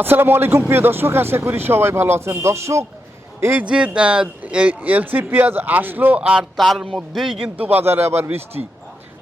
আসসালামু আলাইকুম প্রিয় দর্শক, আশা করি সবাই ভালো আছেন। দর্শক, এই যে এলসি পেঁয়াজ আসলো আর তার মধ্যেই কিন্তু বাজারে আবার বৃষ্টি।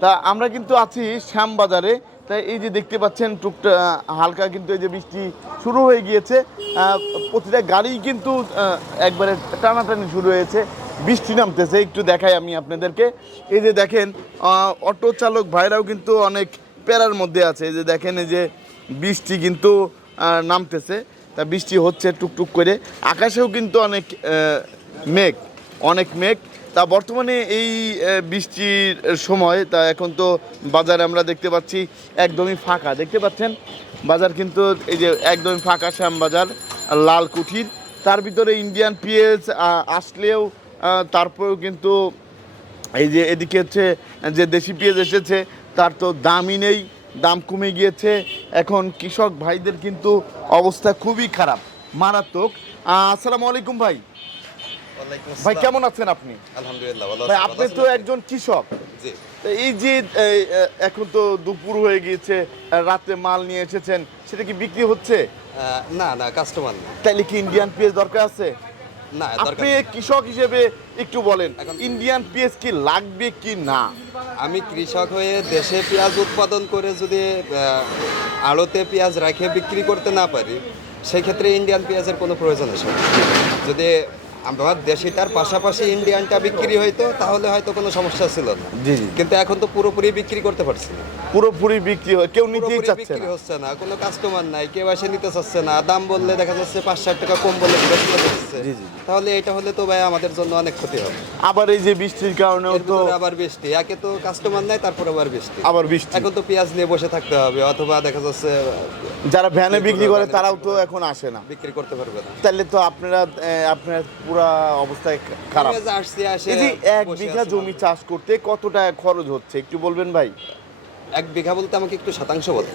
তা আমরা কিন্তু আছি শ্যামবাজারে। তাই এই যে দেখতে পাচ্ছেন টুকটা হালকা কিন্তু এই যে বৃষ্টি শুরু হয়ে গিয়েছে। প্রতিটা গাড়ি কিন্তু একবারে টানাটানি শুরু হয়েছে, বৃষ্টি নামতেছে। একটু দেখাই আমি আপনাদেরকে। এই যে দেখেন অটো চালক ভাইরাও কিন্তু অনেক প্যারার মধ্যে আছে। এই যে দেখেন এই যে বৃষ্টি কিন্তু নামতেছে, তা বৃষ্টি হচ্ছে টুকটুক করে। আকাশেও কিন্তু অনেক মেঘ, অনেক মেঘ। তা বর্তমানে এই বৃষ্টির সময়, তা এখন তো বাজারে আমরা দেখতে পাচ্ছি একদমই ফাঁকা। দেখতে পাচ্ছেন বাজার কিন্তু এই যে একদমই ফাঁকা, শ্যামবাজার লাল কুঠির। তার ভিতরে ইন্ডিয়ান পেঁয়াজ আসলেও তারপরেও কিন্তু এই যে এদিকে হচ্ছে যে দেশি পেঁয়াজ এসেছে তার তো দামই নেই, দাম কমে গিয়েছে। এখন কৃষক ভাইদের কিন্তু অবস্থা খুবই খারাপ, মারাত্মক। আসসালামু আলাইকুম ভাই। ভাই কেমন আছেন আপনি? আলহামদুলিল্লাহ ভালো ভাই আছি। আপনি তো একজন কৃষক। জি। তো এই যে এখন তো দুপুর হয়ে গিয়েছে, রাতে মাল নিয়ে এসেছেন, সেটা কি বিক্রি হচ্ছে? না না, কাস্টমার না। তাইলে কি ইন্ডিয়ান পেঁয়াজ দরকার আছে? না, দরকার আপনি নেই। কৃষক হিসেবে একটু বলেন, এখন ইন্ডিয়ান পেঁয়াজ কি লাগবে কি না? আমি কৃষক হয়ে দেশে পেঁয়াজ উৎপাদন করে যদি আড়তে পেঁয়াজ রেখে বিক্রি করতে না পারি, সেই ক্ষেত্রে ইন্ডিয়ান পেঁয়াজের কোনো প্রয়োজন আসে না। যদি আমার দেশিটার পাশাপাশি ইন্ডিয়ানটা বিক্রি হইতো তাহলে হয়তো কোনো সমস্যা ছিল না। জি জি। কিন্তু এখন তো পুরোপুরি বিক্রি করতে পারছি না। পুরোপুরি বিক্রি হয়, কেউ নিতেই পুরোপুরি চাচ্ছে বিক্রি না। হচ্ছে না, কোনো কাস্টমার নাই, কেউ এসে নিতে চাচ্ছে না। দাম বললে দেখা যাচ্ছে 5-60 টাকা কম বলে বিক্রি করছে। জি জি। তাহলে এটা হলে তো ভাই আমাদের জন্য অনেক ক্ষতি হবে। আবার এই যে বৃষ্টির কারণেও এর তো ভিতরে আবার বৃষ্টি, একে তো কাস্টমার নাই, তারপর আবার বৃষ্টি। আবার বৃষ্টি। এখন তো পেঁয়াজ নিয়ে বসে থাকতে হবে, অথবা দেখা যাচ্ছে যারা ভ্যানে বিক্রি করে তারাও তো এখন আসে না। বিক্রি করতে পারবে না। তাহলে তো আপনার পুরা অবস্থায় খারাপ। পেঁয়াজ আসছে আসে এই যে এক বসে বিঘা আছে জমি চাষ করতে কত টাকা খরচ হচ্ছে একটু বলবেন ভাই? 1 বিঘা বলতে আমাকে একটু শতাংশ বলে।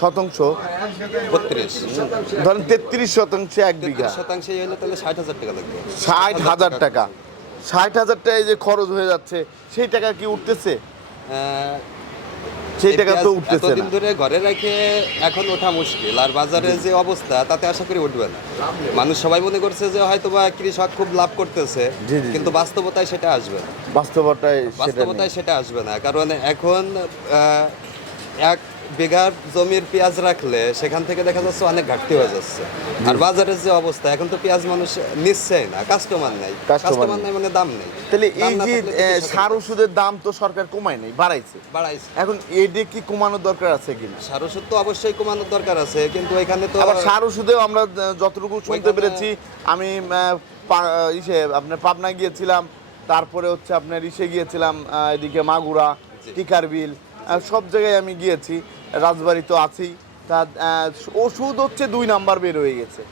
শতাংশ 32 ধরেন 33 শতাংশে এক বিঘা, শতাংশে হলে তাহলে 60,000 টাকা লাগবে। 60,000 টাকা। 60,000 টাকা যে খরচ হয়ে যাচ্ছে, সেই টাকা কি উঠতেছে? আহ, সেই এই টাকা তো পেঁয়াজ উঠতেছে এতদিন না। ধরে ঘরে রেখে এখন ওঠা মুশকিল, আর বাজারে যে অবস্থা তাতে আশা করি উঠবে না। মানুষ সবাই মনে করছে যে হয়তো বা কৃষক খুব লাভ করতেছে, জি, জি, কিন্তু বাস্তবতায় সেটা আসবে না। বাস্তবতায় সেটা আসবে না, কারণ এখন 1 বিঘার জমির পেঁয়াজ রাখলে সেখান থেকে দেখা যাচ্ছে অনেক ঘাটতি হয়ে যাচ্ছে। আর বাজারের যে অবস্থা, এখন তো পেঁয়াজ মানুষ নিচ্ছেই না, কাস্টমার নাই। কাস্টমার নাই মানে দাম নেই। তাহলে দাম এই না যে থাকলে তো কৃষকের সার ওষুধের দাম তো সরকার কমায় নাই, বাড়াইছে। বাড়াইছে। এখন এইটা কি কমানোর দরকার আছে কিনা? সার ওষুধ তো অবশ্যই কমানোর দরকার আছে, কিন্তু এখানে তো আবার সার ওষুধেও আমরা যতটুকু শুনতে ওইখানে- পেরেছি, আমি আপনার পাবনা গিয়েছিলাম, তারপরে হচ্ছে আপনার গিয়েছিলাম, এদিকে মাগুরা, জি। টিকারবিল, সব জায়গায় আমি গিয়েছি, রাজবাড়ি তো আছেই। তা ওষুধ হচ্ছে 2 নাম্বার বের হয়ে গেছে।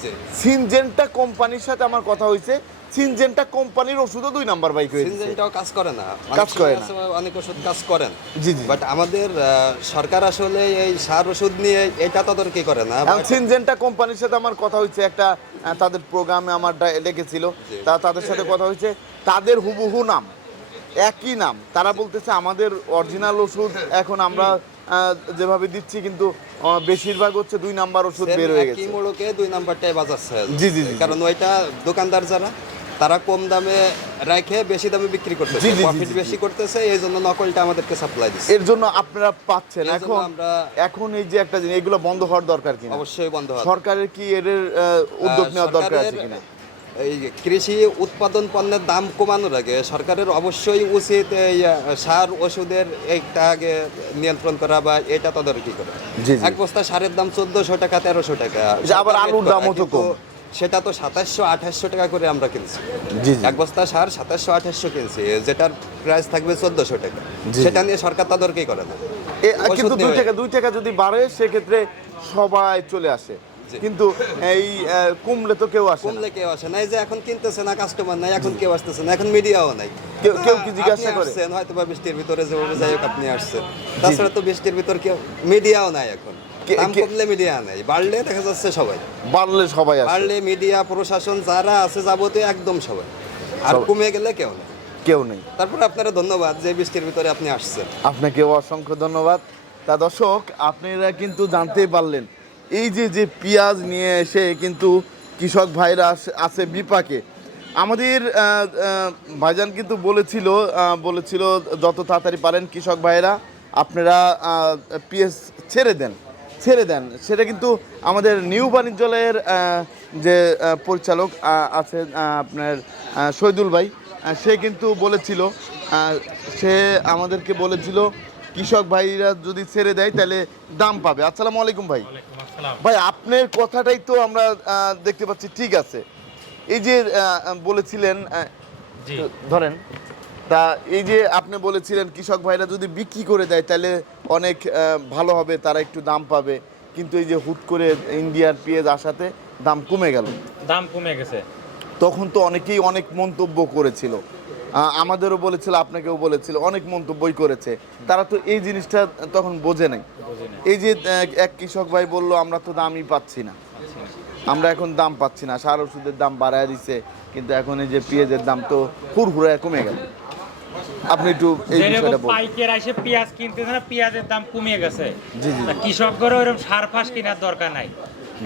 জি। সিনজেন্টা কোম্পানির সাথে আমার কথা হয়েছে, সিনজেন্টা কোম্পানির ওষুধও 2 নাম্বার বাইক হয়ে গেছে। সিনজেন্টাও কাজ করে না, কাজ করে না। অনেক ওষুধ কাজ করেন। জি জি। বাট আমাদের সরকার আসলে এই সার ওষুধ নিয়ে এটা তদারকি করে না। এখন সিনজেন্টা কোম্পানির সাথে আমার কথা হয়েছে, একটা তাদের প্রোগ্রামে আমার ডেকেছিল, জি। তাদের সাথে কথা হয়েছে, তাদের হুবহু নাম, একই নাম। তারা বলতেছে আমাদের অরিজিনাল ওষুধ এখন আমরা যেভাবে দিচ্ছি, কিন্তু বেশিরভাগ হচ্ছে 2 নাম্বার ওষুধ বের হয়ে গেছে। একই মোড়কে 2 নাম্বারটাই বাজাচ্ছে। জি, জি, জি। কারণ ওইটা দোকানদার যারা, তারা কম দামে রেখে বেশি দামে বিক্রি করতেছে, জি, জি, জি, প্রফিট জি, বেশি করতেছে, এই জন্য নকলটা আমাদেরকে সাপ্লাই দিচ্ছে। এর জন্য আপনারা পাচ্ছেন। এর জন্য এখন এখন এই যে একটা জিনিস, এগুলো বন্ধ হওয়ার দরকার কিনা? অবশ্যই বন্ধ হবে। সরকারের কি এর উদ্যোগ নেওয়ার দরকার আছে কিনা? এই কৃষি উৎপাদন পণ্যের দাম কমানোর আগে সরকারের অবশ্যই উচিত এই সার ওষুধের এইটা আগে নিয়ন্ত্রণ করা বা এটা তদারকি করা। জি, জি। 1 বস্তা সারের দাম 1400 টাকা 1300 টাকা, যে আবার আলুর দামও তো কিন্তু কম। সেটা তো 2700-2800 টাকা করে আমরা কিনছি। জি জি। 1 বস্তা সার 2700-2800 কিনছি, যেটার প্রাইস থাকবে 1400 টাকা। জি। সেটা নিয়ে সরকার তদারকি করে না। কিন্তু ওষুধ নেই। 2 টাকা যদি বাড়ে সেক্ষেত্রে সবাই চলে আসে, জি। কিন্তু এই কমলে তো কেউ আসে না। কমলে কেউ আসে না, এই যে এখন কিনতেছে না কাস্টমার নাই, এখন কেউ আসতেছে না, এখন মিডিয়াও নাই। কেউ কি জিজ্ঞাসা করে? আসছেন হয়তো বা বৃষ্টির ভিতরে, যেভাবে যাই হোক আপনি আসছেন, তাছাড়া তো বৃষ্টির ভিতর কেউ মিডিয়াও নাই এখন। দাম কমলে মিডিয়া নাই, বাড়লে দেখা যাচ্ছে সবাই, বাড়লে সবাই আসে, বাড়লে মিডিয়া প্রশাসন যারা আছে যাবতীয় একদম সবাই, আর কমে গেলে কেউ নেই। কেউ নেই। তারপর আপনারা ধন্যবাদ যে বৃষ্টির ভিতরে আপনি আসছেন। আপনাকে অসংখ্য ধন্যবাদ। তা দর্শক, আপনারা কিন্তু জানতেই পারলেন এই যে যে পেঁয়াজ নিয়ে এসে কিন্তু কৃষক ভাইরা আছে বিপাকে। আমাদের ভাইজান কিন্তু বলেছিল যত তাড়াতাড়ি পারেন কৃষক ভাইরা আপনারা পেঁয়াজ ছেড়ে দেন। সেটা কিন্তু আমাদের নিউ বাণিজ্যালয়ের যে পরিচালক আছে আপনার শহীদুল ভাই, সে কিন্তু বলেছিল, সে আমাদেরকে বলেছিল কৃষক ভাইরা যদি ছেড়ে দেয় তাহলে দাম পাবে। আসসালামু আলাইকুম ভাই। ভাই আপনার কথাটাই তো আমরা দেখতে পাচ্ছি ঠিক আছে। এই যে বলেছিলেন ধরেন, তা এই যে আপনি বলেছিলেন কৃষক ভাইরা যদি বিক্রি করে দেয় তাহলে অনেক ভালো হবে, তারা একটু দাম পাবে, কিন্তু এই যে হুট করে ইন্ডিয়ার পেঁয়াজ আসাতে দাম কমে গেছে। তখন তো অনেকেই অনেক মন্তব্য করেছিল, আমাদেরও বলেছিল, আপনাকেও বলেছিল, অনেক মন্তব্যই করেছে। তারা তো এই জিনিসটা তখন বোঝে নাই। এই যে এক কৃষক ভাই বলল আমরা তো দামই পাচ্ছি না, আমরা এখন দাম পাচ্ছি না, সার ওষুধের দাম বাড়ায় দিছে, কিন্তু এখন এই যে পেঁয়াজের দাম তো হুড়হুড়ায় কমে গেল। আপনি একটু এই বিষয়টা বলুন। পাইকার এসে পেঁয়াজ কিনতেছে না, পেঁয়াজের দাম কমিয়ে গেছে। জি জি। কৃষকদেরও এরকম সার ফাস কেনার দরকার নাই,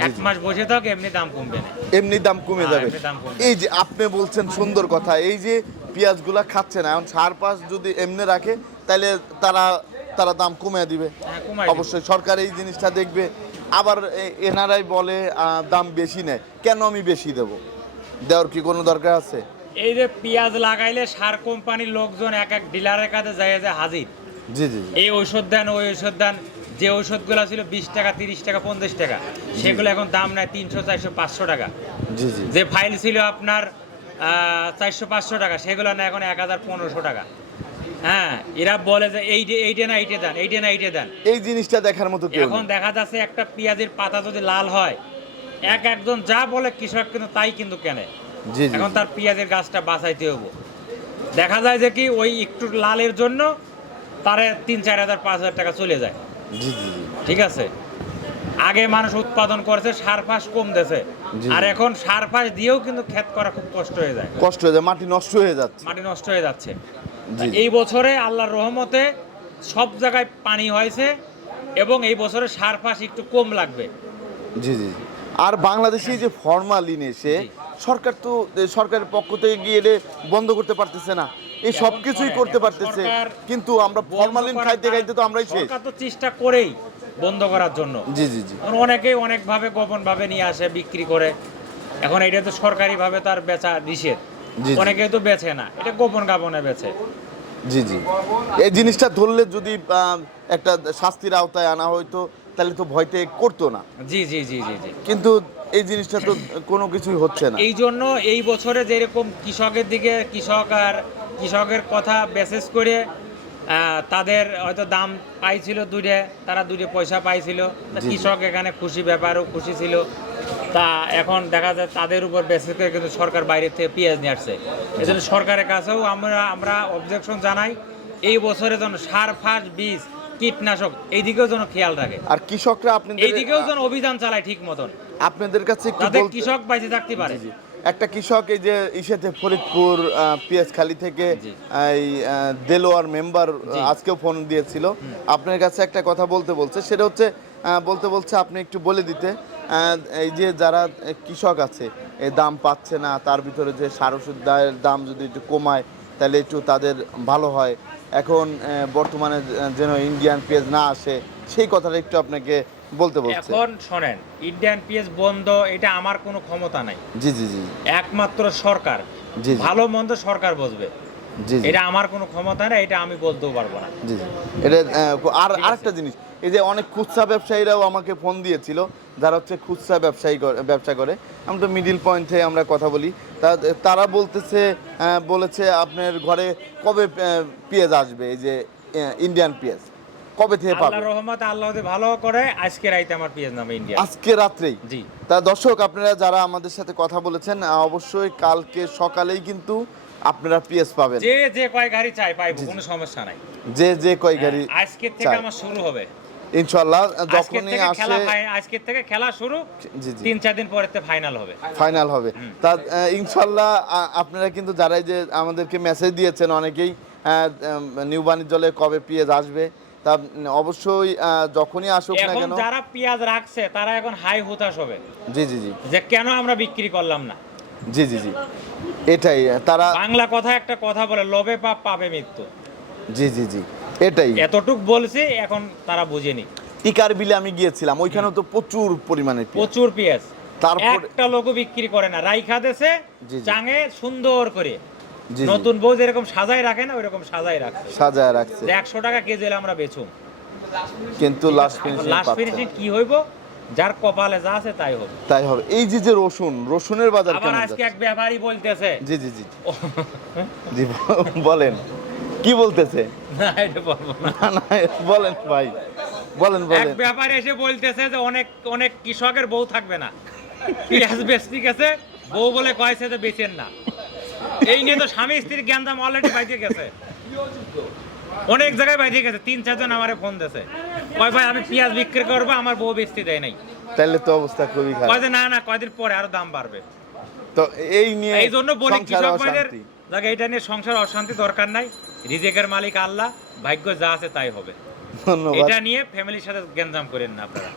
এক মাস বসে থাক, এমনি দাম কমবে না, এমনি দাম কমে যাবে। এই যে আপনি বলছেন সুন্দর কথা, এই যে পেঁয়াজগুলা খাচ্ছে না, এখন সার পাস যদি এমনি রাখে তাহলে তারা দাম কমিয়ে দিবে। অবশ্যই সরকার এই জিনিসটা দেখবে। আবার এনারাই বলে দাম বেশি নেয়, কেন আমি বেশি দেবো? দেওয়ার কি কোনো দরকার আছে? এই যে পেঁয়াজ লাগাইলে সার কোম্পানির লোকজন এক এক ডিলারের কাছে যায় হাজির, জি জি। এই ঔষধ দেন, ওই ঔষধ দেন। যে ঔষধগুলো ছিল 20 টাকা, 30 টাকা, 50 টাকা, সেগুলো এখন দাম নেয় 300, 400, 500 টাকা। জি জি। যে ফাইল ছিল আপনার 400, 500 টাকা, সেগুলো না এখন 1000, 1500 টাকা। হ্যাঁ, এরা বলে যে এইটা না এইটা দেন। এই জিনিসটা দেখার মতো কেউ এখন নেই। দেখা যাচ্ছে একটা পেঁয়াজের পাতা যদি লাল হয়, একজন যা বলে কৃষক কিন্তু তাই কিন্তু কেনে। জি জি। এখন তার পেঁয়াজের গাছটা বাঁচাইতে হবো। দেখা যায় যে কি ওই একটু লালের জন্য তারে 3-4 হাজার 5,000 টাকা চলে যায়। জি জি জি। ঠিক আছে, আগে মানুষ উৎপাদন করেছে, সার ফাস কম দিয়েছে, জি। আর এখন সার ফাস দিয়েও কিন্তু ক্ষেত করা খুব কষ্ট হয়ে যায়, মাটি নষ্ট হয়ে যাচ্ছে। তা এই বছরে আল্লাহর রহমতে সব জায়গায় পানি হয়েছে, এবং এই বছরে সার ফাস একটু কম লাগবে। জি জি। আর বাংলাদেশে যে ফরমালিন এসে সরকারের পক্ষ থেকে গিয়ে বন্ধ করতে পারতেছে না, এই সব কিছুই করতে পারতেছে, কিন্তু আমরা ফরমালিন খাইতে তো আমরাই শেষ। সরকার তো চেষ্টা করেই বন্ধ করার জন্য। জি জি জি। অনেকেই অনেকভাবে গোপনভাবে নিয়ে আসে, বিক্রি করে। এখন এটা তো সরকারিভাবে তার বেচা নিষেধ, অনেকেই তো বেচে না, এটা গোপনে বেচে। জি জি। এই জিনিসটা ধরলে যদি একটা শাস্তির আওতায় আনা হয়তো তাহলে তো ভয়তে করতো না। জি জি জি জি জি। কিন্তু এই জিনিসটা তো কোনো কিছুই হচ্ছে না। এই জন্য এই বছরে যেরকম কৃষকের দিকে কৃষকের কথা বিশেষ করে তাদের হয়তো দাম পাইছিল দুইটা, তারা দুইটা পয়সা পাইছিল, কৃষক এখানে ব্যাপারও খুশি ছিল। তা এখন দেখা যায় তাদের উপর বিশেষ করে কিন্তু সরকার বাইরে থেকে পেঁয়াজ নিয়ে আসছে। এই জন্য সরকারের কাছেও আমরা অবজেকশন জানাই, এই বছরে যেন সার ফাস, বীজ, কীটনাশক এই দিকেও যেন খেয়াল রাখে, আর কৃষকরা এই দিকেও যেন অভিযান চালায় ঠিক মতন, আপনাদের কাছে যাতে কৃষক বাইরে থাকতে পারে। একটা কৃষক এই যে ইসেতে ফরিদপুর পিএসখালী থেকে এই দেলোয়ার মেম্বার আজকেও ফোন দিয়েছিল, আপনার কাছে একটা কথা বলছে, সেটা হচ্ছে বলছে আপনি একটু বলে দিতে, এই যে যারা কৃষক আছে এই দাম পাচ্ছে না, তার ভিতরে যে সার ওষুধের দাম যদি একটু কমায় তাহলে একটু তাদের ভালো হয়। এখন বর্তমানে যেন ইন্ডিয়ান পেঁয়াজ না আসে, সেই কথাটা একটু আপনাকে বলতে বলছে। এখন শোনেন, ইন্ডিয়ান পেঁয়াজ বন্ধ এটা আমার কোনো ক্ষমতা নাই। জি জি জি। একমাত্র সরকার, জি। ভালো মন্দ সরকার বুঝবে। জি। এটা আমার কোনো ক্ষমতা নাই, এটা আমি বলতেও পারবো না। জি জি। এটা আরেকটা জিনিস, এই যে অনেক খুচরা ব্যবসায়ীরাও আমাকে ফোন দিয়েছিল, যারা হচ্ছে খুচরা ব্যবসা করে, আমরা তো মিডিল পয়েন্টে আমরা কথা বলি, তারা বলেছে আপনার ঘরে কবে পেঁয়াজ আসবে, এই যে ইন্ডিয়ান পেঁয়াজ কবে থেকে পাবে? আল্লাহর রহমতে আল্লাহ যদি ভালো করে আজকে রাইতে আমার পেঁয়াজ নামে ইন্ডিয়া, আজকে রাত্রেই। জি। তা দর্শক আপনারা যারা আমাদের সাথে কথা বলেছেন, অবশ্যই কালকে সকালেই কিন্তু আপনারা পেঁয়াজ পাবেন। যে কয় গাড়ি চাই পাইবো, কোনো সমস্যা নাই। যে কয় গাড়ি আজকে থেকে আমার শুরু হবে ইনশাআল্লাহ, যখনই আসে আজকে থেকে খেলা শুরু। জি জি। 3-4 দিন পরে ফাইনাল হবে। তা ইনশাআল্লাহ আপনারা কিন্তু যারাই যে আমাদেরকে মেসেজ দিয়েছেন অনেকেই, নিউ বাণিজ্যালয়ে কবে পেঁয়াজ আসবে তা অবশ্যই যখনই আসুক না এখন কেন। যারা পেঁয়াজ রাখছে তারা এখন হাই হতাশ হবে জি জি জি যে কেন আমরা বিক্রি করলাম না। জি জি জি এটাই তারা। বাংলা কথা একটা কথা বলে, লোভে পাপ পাবে মৃত্যু। জি জি জি এটাই। এতটুক বলছি, এখন তারা বুঝেনি। টিকার বিলে আমি গিয়েছিলাম, ওইখানেও তো প্রচুর পরিমাণে পেঁয়াজ। প্রচুর পেঁয়াজ, তারপর একটা লোকও বিক্রি করে না, রাইখা দেছে জি, জি। চাঙে সুন্দর করে। জি, জি। নতুন বউ যেরকম সাজায় রাখে না, ওইরকম সাজায় রাখছে। সাজায় রাখছে, যে 100 টাকা কেজি হলে আমরা বেচুম, কিন্তু লাস্ট ফিনিশিং লাস্ট ফিনিশিং কি হইব, যার কপালে যা আছে তাই হবে। তাই হবে। এই যে যে রসুনের বাজার আবার কেমন আজকে যাচ্ছে? এক ব্যাপারী বলতেছে, জি জি জি জি বলেন কি বলতেছে? না এটা বলবো না। না না বলেন ভাই, বলেন এক বলেন। ব্যাপারী এসে বলতেছে যে অনেক অনেক কৃষকের বউ থাকবে না, পেঁয়াজ বেচতে গেছে, বউ বলে কয়েছে যে বেচেন না। এই নিয়ে তো স্বামী স্ত্রীর জ্ঞানদাম অলরেডি বাইতে গেছে, অনেক জায়গায় বাইতে গেছে। 3-4 জন আমারে ফোন দিয়েছে, কয় ভাই আমি পেঁয়াজ বিক্রি করবো, আমার বউ বেচতে দেয় নাই। তাহলে তো অবস্থা খুবই খারাপ। কয় যে না না, কয়দিন পরে আরো দাম বাড়বে। তো এই নিয়ে এই জন্য বলি সংসারে কৃষক ভাইদের অশান্তি। জায়গা এটা নিয়ে সংসার অশান্তি দরকার নাই। রিজেকের মালিক আল্লাহ, ভাগ্য যা আছে তাই হবে। ধন্যবাদ। এটা নিয়ে ফ্যামিলির সাথে গ্যাঞ্জাম করেন না আপনারা।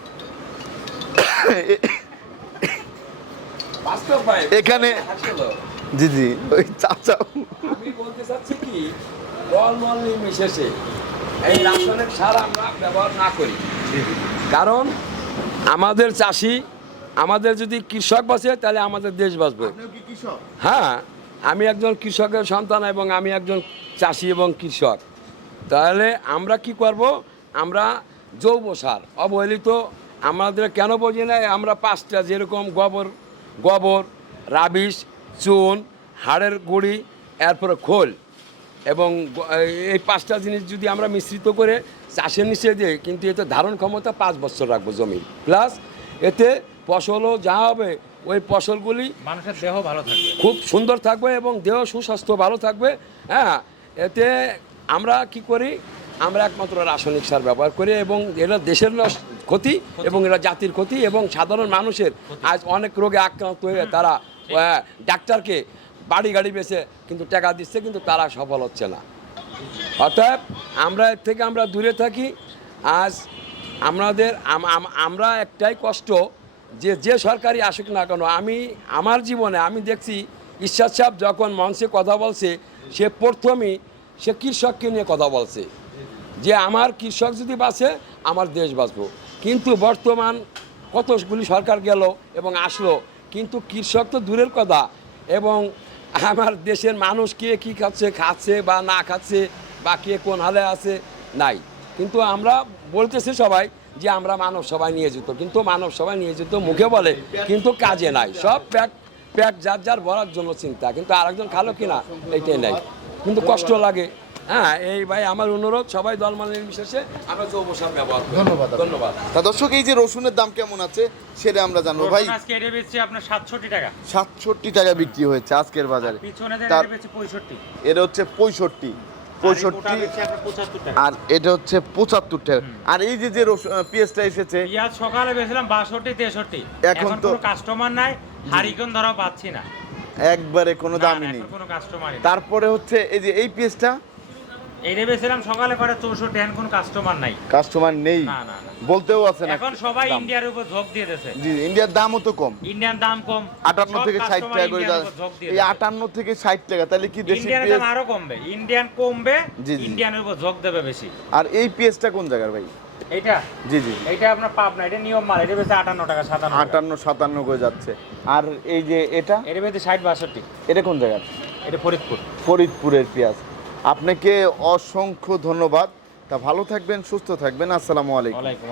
বাস্তব ভাই এখানে আসলে জি জি ওই চাচা আমি বলতে চাচ্ছি কি, ফলমূল নির্বিশেষে এই রাসায়নিক সার আমরা ব্যবহার না করি। কারণ আমাদের চাষি, আমাদের যদি কৃষক বাঁচে তাহলে আমাদের দেশ বাঁচবে। আপনিও কি কৃষক? হ্যাঁ, আমি একজন কৃষকের সন্তান এবং আমি একজন চাষি এবং কৃষক। তাহলে আমরা কি করব, আমরা জৈব সার অবহেলিত আমাদের কেন বোঝি না, আমরা 5টা যেরকম গোবর, রাবিশ, চুন, হাড়ের গুঁড়ি, এরপরে খোল এবং এই 5টা জিনিস যদি আমরা মিশ্রিত করে চাষের নিচে দিই, কিন্তু এতে ধারণ ক্ষমতা 5 বছর রাখবো জমি, প্লাস এতে ফসলও যা হবে ওই ফসলগুলি মানুষের দেহ ভালো থাকবে, খুব সুন্দর থাকবে এবং দেহ সুস্বাস্থ্য ভালো থাকবে। হ্যাঁ, এতে আমরা কি করি, আমরা একমাত্র রাসায়নিক সার ব্যবহার করি এবং এটা দেশের ক্ষতি এবং এটা জাতির ক্ষতি এবং সাধারণ মানুষের আজ অনেক রোগে আক্রান্ত হয়ে তারা ডাক্তারকে বাড়ি গাড়ি বেচে কিন্তু টাকা দিচ্ছে, কিন্তু তারা সফল হচ্ছে না। অতএব আমরা এর থেকে আমরা দূরে থাকি। আজ আমরা একটাই কষ্ট যে সরকারি আসুক না কেন, আমার জীবনে আমি দেখছি ঈশ্বর সাহেব যখন মঞ্চে কথা বলছে, সে প্রথমেই সে কৃষককে নিয়ে কথা বলছে যে আমার কৃষক যদি বাঁচে আমার দেশ বাঁচবো। কিন্তু বর্তমান কতগুলি সরকার গেল এবং আসলো, কিন্তু কৃষক তো দূরের কথা, এবং আমার দেশের মানুষ কে কী খাচ্ছে বা না খাচ্ছে বা কে কোন হালে আছে নাই। কিন্তু আমরা বলতেছি সবাই যে আমরা মানব সভায় নিয়োজিত, কিন্তু মানব সভায় নিয়োজিত মুখে বলে কিন্তু কাজে নাই। সব প্যাক যার ভরার জন্য চিন্তা, কিন্তু আরেকজন খালো কিনা এইটাই নাই, কিন্তু কষ্ট লাগে। হ্যাঁ, এই ভাই আমার অনুরোধ, সবাই দলমাল নির্বিশেষে আমরা জৈব সার ব্যবহার করি। ধন্যবাদ। ধন্যবাদ। তা দর্শক, এই যে রসুনের দাম কেমন আছে সেটা আমরা জানবো ভাই। রসুন আজকে এটা বেচছি আপনার 67 টাকা, 67 টাকা বিক্রি হয়েছে আজকের বাজারে। পিছনে যে তার এটা বেচছি 65, এটা হচ্ছে 65 আপনার 75 টাকা। আর এটা হচ্ছে 75 টাকা। আর এই যে যে পেঁয়াজটা এসেছে, পেঁয়াজ সকালে বেচলাম 62, 63, এখন এখন তো কোনো কাস্টমার নাই, হারিকন ধরা পাচ্ছি না, একবারে কোনো দামই নেই। এখন কোনো কাস্টমারই নেই। তারপরে হচ্ছে এই যে এই পেঁয়াজটা এইটা বেচলাম সকালে করে 64, এখন কোনো কাস্টমার নাই। কাস্টমার নেই, না না না, বলতেও আছে না এখন সবাই দাম। ইন্ডিয়ার উপর ঝোঁক দিয়ে দিয়েছে। জি, ইন্ডিয়ার দামও তো কম, ইন্ডিয়ান দাম কম, 58 সব থেকে 60 customer টাকা করে ইন্ডিয়ার যা- উপর ঝোঁক দিয়ে এই দিয়েছে। 58 থেকে 60 টাকা, তাহলে কি দেশি ইন্ডিয়ানের পেঁয়াজ? দাম আরো কমবে, ইন্ডিয়ান কমবে, জি, জি। ইন্ডিয়ানের উপর ঝোঁক দেবে বেশি। আর এই পেঁয়াজটা কোন জায়গার ভাই? এইটা জি জি, এইটা আপনার পাবনা, এটা নিয়ম মাল, এটা বেচে 58 টাকা, 57 টাকা। 58-57 করে যাচ্ছে। আর এই যে এটা এটা বেচে 60-62, এটা কোন জায়গার? এটা ফরিদপুর। ফরিদপুরের পেঁয়াজ। আপনাকে অসংখ্য ধন্যবাদ। তা ভালো থাকবেন, সুস্থ থাকবেন। আসসালামু আলাইকুম। ওয়ালাইকুম